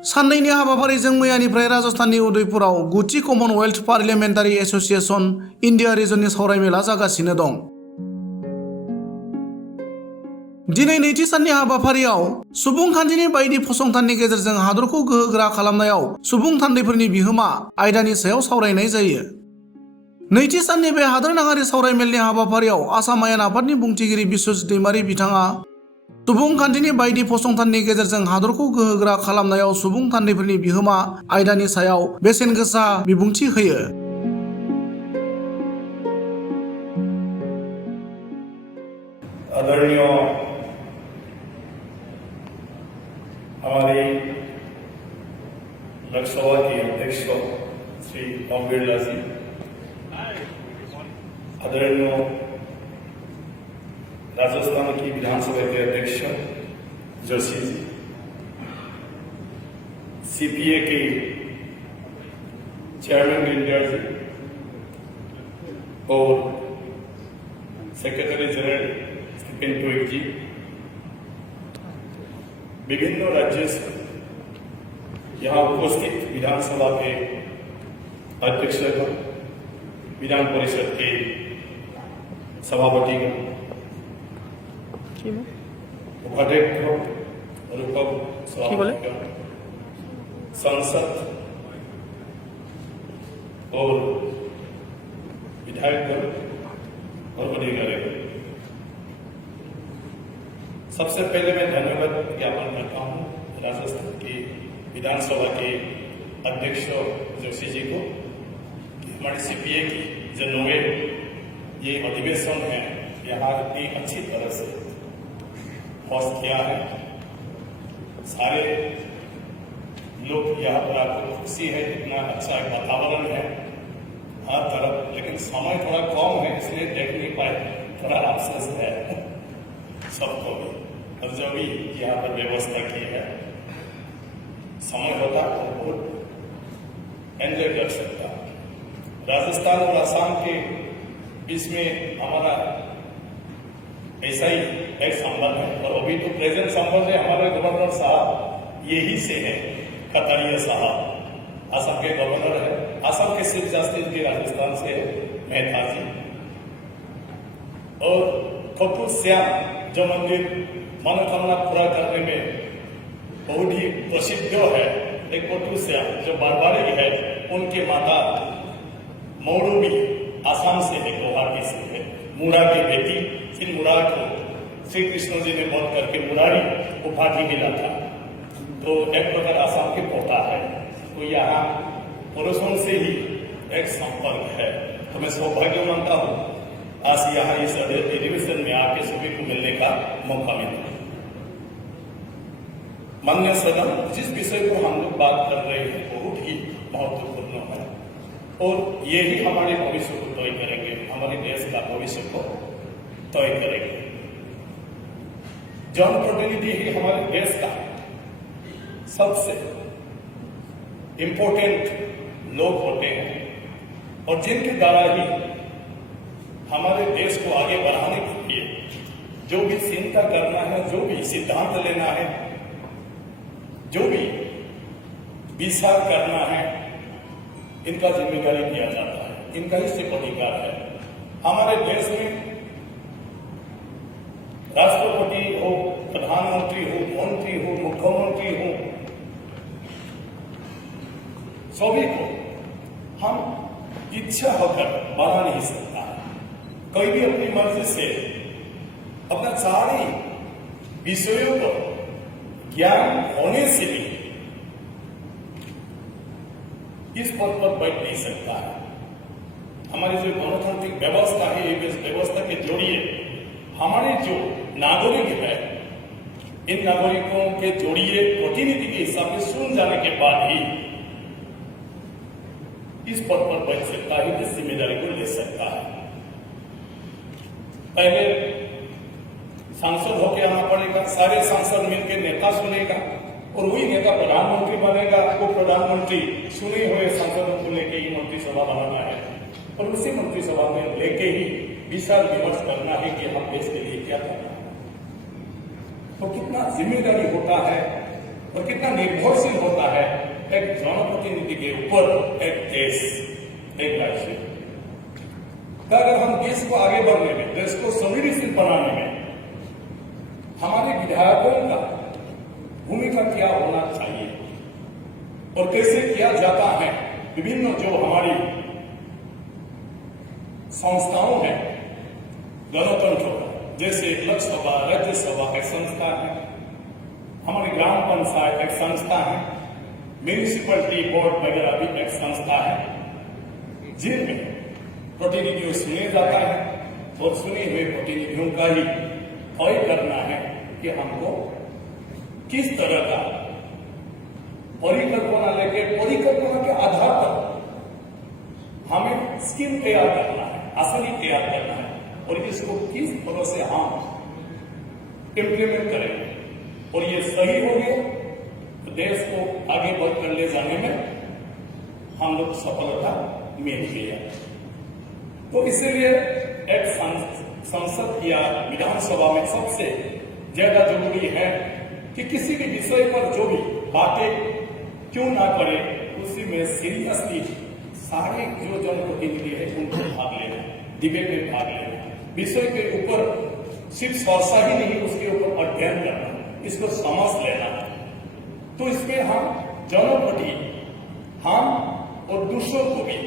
साननैनि हाबाफारिजों मैयानिफ्राय राजस्थाननि उदयपुराव गुथि Commonwealth parliamentary association India रिजननि सावरायमेला जागासिनो दं। दिनै नैथि साननि हाबाफारियाव सुबुंखान्थिनि बायदि फसंथाननि गेजेरजों हादरखौ गोहोगोरा खालामनायाव सुबुं थान्दैफोरनि बिहोमा आयदानि सायाव सावरायनाय जायो। नैथि साननि बे हादोरनाङारि सावरायमेलनि हाबाफारियाव आसाम आयेन आफादनि बुंथिगिरि बिश्वजित दैमारी बिथाङा सुबुंखान्थिनि बायदि फसंथाननि गेजेरजों हादरखौ गोहोगोरा खालामनायाव सुबुं थान्दैफोरनि बिहोमा आयदानि सायाव बेसेन गोसा बिबुंथि होयो। आदरणीय हमारे लोकसभा के अध्यक्ष श्री ओम बिरला जी, आदरणीय राजस्थान की विधानसभा के अध्यक्ष जोशी जी, सीपीए के चेयरमैन इंडिया जी और सेक्रेटरी जनरल स्टीफन जी, विभिन्न राज्यों से यहाँ उपस्थित विधानसभा के अध्यक्ष, विधान परिषद के सभापतिगण, उपाध्यक्ष और उप सभापतिगण, संसद और विधायकगण और अधिकारीगण, सबसे पहले मैं धन्यवाद ज्ञापन करता हूँ राजस्थान की विधानसभा के अध्यक्ष जोशी जी को कि हमारे सीपीए की जो नोवे ये अधिवेशन है यहाँ इतनी अच्छी तरह से होस्ट किया है। सारे लोग यहाँ पर आपको खुशी है, इतना अच्छा वातावरण है हर तरफ, लेकिन समय थोड़ा कम है इसलिए देख नहीं पाए, थोड़ा अफसोस है सबको भी। और जो भी यहाँ पर व्यवस्था की है, समय होता तो बहुत एंजॉय कर सकता। राजस्थान और असम के बीच में हमारा ऐसा ही एक संबंध है और अभी तो प्रेजेंट संबंध है हमारे गवर्नर साहब यही से है, कतारिया साहब असम के गवर्नर है, असम के चीफ जस्टिस भी राजस्थान से मेहता जी, और खाटू श्याम जो मंदिर मनोकामना पूरा करने में बहुत ही प्रसिद्ध है, एक खाटू श्याम जो बारबारी है, उनकी माता मौरू भी आसाम से है, गुवाहाटी से है, मुरा की बेटी श्री मुरा को श्री कृष्ण जी ने वध करके मुरारी उपाधि मिला था, तो एक प्रकार आसाम के पोता है, तो यहाँ पुरुषों से ही एक संपर्क है। तो मैं सौभाग्य मानता हूँ आज यहाँ इस अधिवेशन में आके सभी को मिलने का मौका मिला। माननीय सदन, जिस विषय को हम लोग बात कर रहे हैं बहुत ही महत्वपूर्ण है और यही हमारे भविष्य को तय करेंगे, हमारे देश का भविष्य को तय करेंगे। जनप्रतिनिधि ही हमारे देश का सबसे इंपॉर्टेंट लोग होते हैं और जिनके द्वारा ही हमारे देश को आगे बढ़ाने के लिए जो भी चिंता करना है, जो भी सिद्धांत लेना है, जो भी विचार करना है, इनका जिम्मेदारी दिया जाता है, इनका ही सिर्फ अधिकार है। हमारे देश में राष्ट्रपति हो, प्रधानमंत्री हो, मंत्री हो, मुख्यमंत्री हो, सभी को हम इच्छा होकर बना नहीं सकता। कोई भी अपनी मर्जी से अपना सारे विषयों को ज्ञान होने से भी इस पद पर बैठ नहीं सकता है। हमारी जो गणतांत्रिक व्यवस्था है, इस व्यवस्था के जोड़िए हमारे जो नागरिक है, इन नागरिकों के जोड़िए प्रतिनिधि के हिसाब से सुन जाने के बाद ही इस पद पर बैठ सकता है, इस जिम्मेदारी को ले सकता है। पहले सांसद होकर आना पड़ेगा, सारे सांसद मिलकर नेता सुनेगा और वही नेता प्रधानमंत्री बनेगा, वो प्रधानमंत्री सुने हुए सांसदों को लेके ही मंत्रिसभा बनाना है और उसी मंत्रिसभा में लेके ही विचार विमर्श करना है कि हम देश के लिए क्या करना है। तो कितना जिम्मेदारी होता है और कितना निर्भरशील होता है एक जनप्रतिनिधि के ऊपर एक देश, एक राज्य। तो अगर हम देश को आगे बढ़ने में, देश को संवेदनशील बनाने में हमारे विधायकों का भूमिका क्या होना चाहिए और कैसे किया जाता है, विभिन्न जो हमारी संस्थाओं हैं गणतंत्र, जैसे लोकसभा, राज्यसभा एक संस्था है, हमारी ग्राम पंचायत एक संस्था है, म्यूनिसिपलिटी बोर्ड वगैरह भी एक संस्था है, जिनमें प्रतिनिधियों सुने जाता है और सुने हुए प्रतिनिधियों का ही तय करना है कि हमको किस तरह का परिकल्पना लेके, परिकल्पना के आधार पर हमें स्कीम तैयार करना है, असली तैयार करना है और इसको किस तरह से हम इम्प्लीमेंट करेंगे और ये सही हो गया तो देश को आगे बढ़कर ले जाने में हम लोग सफलता मिल गया। तो इसीलिए एक संसद या विधानसभा में सबसे ज्यादा जरूरी है कि किसी भी विषय पर जो भी बातें क्यों ना करे, उसी में सीरियसली सारे जो जनप्रतिनिधि है उनको भाग लेना, डिबेट में भाग लेना, विषय के ऊपर सिर्फ चर्चा ही नहीं, उसके ऊपर अध्ययन करना, इसको समझ लेना। तो इसमें हम जनप्रति, हम और दूसरों को भी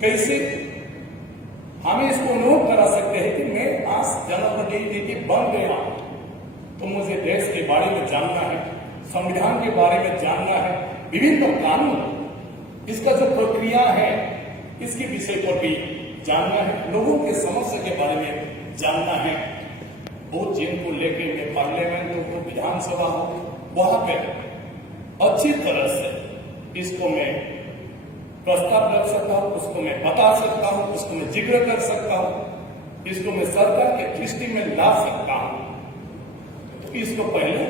कैसे हमें इसको अनुभव करा सकते हैं कि मैं आज जनप्रतिनिधि बन गया हूं तो मुझे देश के बारे में जानना है, संविधान के बारे में जानना है, विभिन्न कानून, इसका जो प्रक्रिया है इसके विषय पर भी जानना है, लोगों के समस्या के बारे में जानना है। वो जिनको लेके मैं पार्लियामेंट हो, विधानसभा हो, वहां पे अच्छी तरह से इसको मैं प्रस्ताव कर सकता हूं, उसको मैं बता सकता हूं, उसको मैं जिक्र कर सकता हूं, इसको मैं सरकार के दृष्टि में ला सकता हूं। तो इसको पहले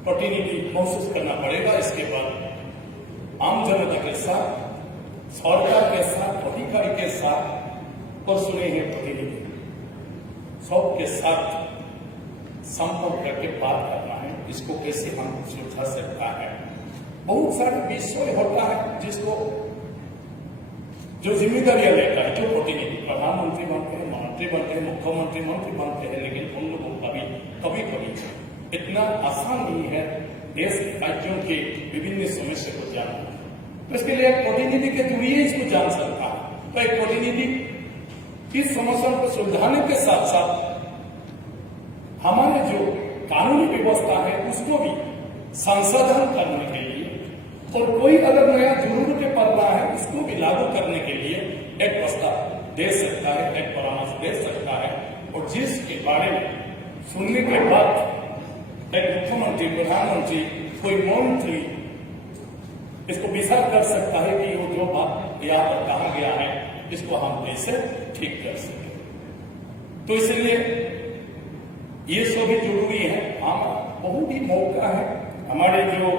प्रतिनिधि महसूस करना पड़ेगा, इसके बाद आम जनता के साथ, सरकार के साथ, अधिकारी के साथ और सुने हुए प्रतिनिधि सबके साथ संपर्क करके बात करना है, इसको कैसे हम सुलझा सकता है। बहुत सारे विषय होता है जिसको जो जिम्मेदारियां लेता है जो प्रतिनिधि, प्रधानमंत्री बनते हैं, मंत्री बनते हैं, मुख्यमंत्री मंत्री बनते हैं, लेकिन उन लोगों का भी कभी कभी इतना आसान नहीं है देश के राज्यों के विभिन्न समस्या को जानना। तो इसके लिए एक प्रतिनिधि के जरिए इसको जान सकता है। तो एक प्रतिनिधि इस समस्या को सुलझाने के साथ साथ हमारे जो कानूनी व्यवस्था है उसको भी संशोधन करने के लिए और कोई अगर नया जरूरतें पड़ रहा है उसको भी लागू करने के लिए एक प्रस्ताव दे सकता है, एक परामर्श दे सकता है। और जिसके बारे में सुनने के बाद एक मुख्यमंत्री, प्रधानमंत्री, कोई मंत्री इसको विचार कर सकता है कि वो जो बात यहाँ पर कहा गया है इसको हम कैसे ठीक कर सके। तो इसलिए ये सभी जरूरी है। हम बहुत ही मौका है हमारे जो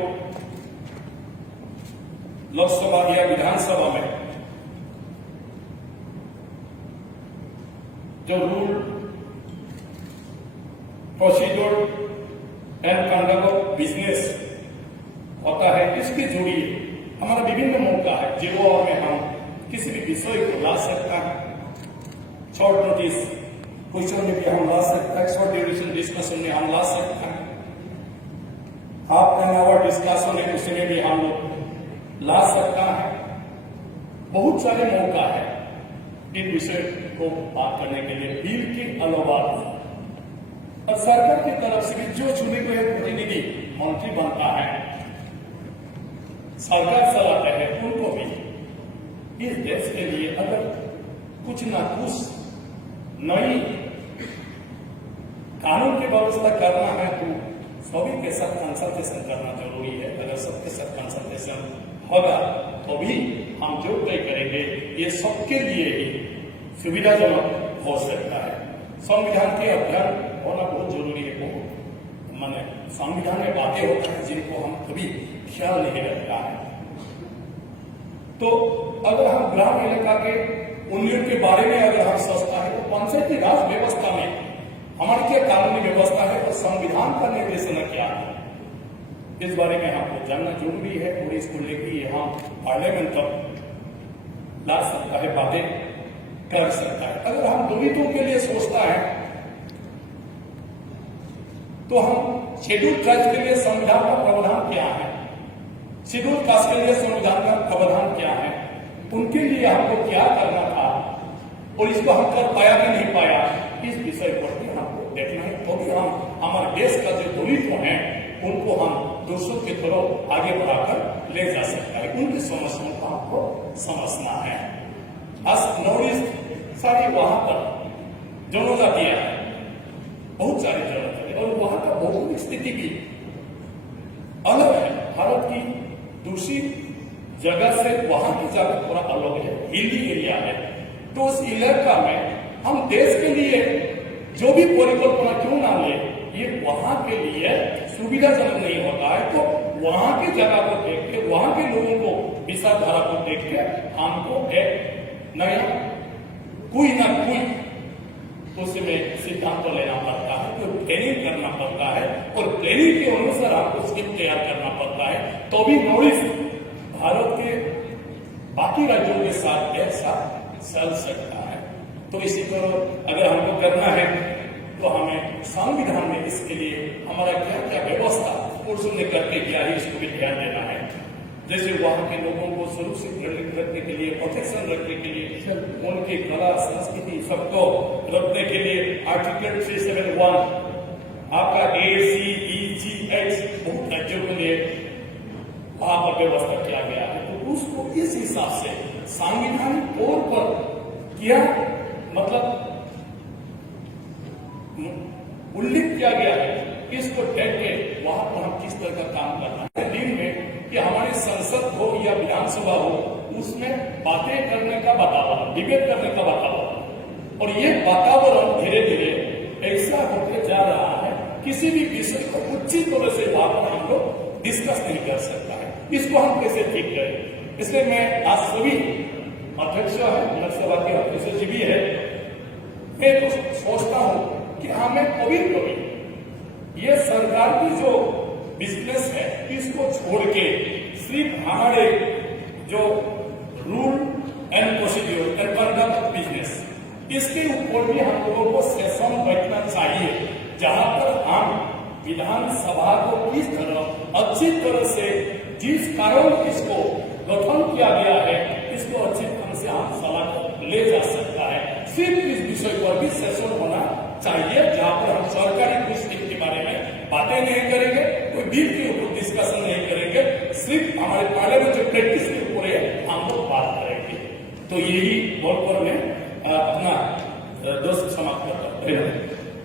लोकसभा या विधानसभा में जो rule, procedure and conduct of business होता है, इसके जरिए हमारा विभिन्न मौका है जो में हम किसी भी विषय को ला सकता है। शॉर्ट नोटिस क्वेश्चन में भी हम ला सकते हैं, शॉर्ट ड्यूरेशन डिस्कशन में हम ला सकते हैं, हाफ एन आवर डिस्कशन है उसमें भी हम ला सकता है। बहुत सारे मौका है इन विषय को बात करने के लिए। बिल के अलावा और सरकार की तरफ से भी जो चुने हुए प्रतिनिधि मंत्री बनता है, सरकार चलाते हैं, उनको भी इस देश के लिए अगर कुछ ना कुछ नई कानून की व्यवस्था करना है तो सभी के साथ कंसल्टेशन करना जरूरी है। अगर सबके साथ कंसल्टेशन होगा तो भी हम जो तय करेंगे ये सबके लिए ही सुविधाजनक हो सकता है। संविधान के अध्ययन होना बहुत जरूरी है। माने संविधान में बातें होती हैं जिनको हम कभी ख्याल नहीं रखता है। तो अगर हम ग्राम इलाका के उन्नयन के बारे में अगर हम सोचता है तो पंचायती राज व्यवस्था में हमारी क्या कानूनी व्यवस्था है और संविधान का निर्देशन क्या है, इस बारे में हमको जानना जरूरी है और इसको लेकर ये हम पार्लियामेंट तक ला सकता है, बातें कर सकता है। अगर हम दलितों के लिए सोचता है तो हम शेड्यूल ट्राइब के लिए संविधान का प्रावधान क्या है, शेड्यूल कास्ट के लिए संविधान का प्रावधान क्या है, उनके लिए हमको क्या करना था और इसको हम कर पाया कि नहीं पाया, इस विषय पर भी हमको देखना है। तो भी हम हमारे देश का जो दलित हैं उनको हम दूसरों की तरफ आगे बढ़ाकर ले जा सकता है, उनकी समस्याओं को हमको समझना है। आज नॉर्थ ईस्ट सारी वहां पर जनजातियां है, बहुत सारी जनजातियां, और वहां का भौगोलिक स्थिति भी अलग है, भारत की दूसरी जगह से वहां की जगह थोड़ा अलग है, हिली एरिया है। तो उस इलाका में हम देश के लिए जो भी परिकल्पना क्यों ना ले, ये वहां के लिए सुविधाजनक नहीं होता है। तो वहां की जगह को देख के, वहां के लोगों को विचारधारा को देख के हमको एक नया कोई ना कोई उसमें सिद्धांत लेना पड़ता है, तो प्लानिंग करना पड़ता है और प्लानिंग के अनुसार आपको स्कीम तैयार करना पड़ता है, तो भी नॉर्थ ईस्ट भारत के बाकी राज्यों के साथ एक साथ चल सकता है। तो इसी को अगर हमको करना है तो हमें संविधान में इसके लिए हमारा क्या क्या व्यवस्था पुरुषों ने करके किया है, इसको भी ध्यान देना है। जैसे वहां के लोगों को सुरक्षित रखने के लिए, प्रोटेक्शन रखने के लिए, उनकी कला संस्कृति सबको रखने के लिए आर्टिकल 371 आपका ACEGH बहुत राज्यों के लिए वहां पर व्यवस्था किया गया है। तो उसको इस हिसाब से संवैधानिक तौर पर किया, मतलब उल्लेख किया गया है, इसको देख के वहां पर हम किस तरह का काम करना है। दिन में कि हमारी संसद हो या विधानसभा हो, उसमें बातें करने का वातावरण, डिबेट करने का वातावरण, और ये वातावरण धीरे धीरे ऐसा होते जा रहा है, किसी भी विषय को उचित तरह से वहां पर हम लोग डिस्कस नहीं कर सकता है। इसको हम कैसे ठीक करें, इसलिए मैं आज सभी अध्यक्ष है, लोकसभा के अध्यक्ष जी भी है, मैं तो सोचता हूं कि हमें कभी कभी ये सरकार की जो बिजनेस है इसको छोड़ के सिर्फ हमारे जो rule and procedure and conduct of business, इसके ऊपर भी हम लोगों को सेशन बैठना चाहिए, जहां पर हम विधानसभा को किस तरह अच्छी तरह से, जिस कारण इसको गठन किया गया है, इसको अच्छी तरह से हम सलाह ले जा सकता है। सिर्फ इस विषय पर भी सेशन होना चाहिए, जहां पर हम सरकारी कुछ के बारे में बातें नहीं करेंगे, कोई बिल के ऊपर डिस्कशन नहीं करेंगे, सिर्फ हमारे पार्लियामेंट जो प्रैक्टिस के ऊपर है हम लोग बात करेंगे। तो यही बोलकर मैं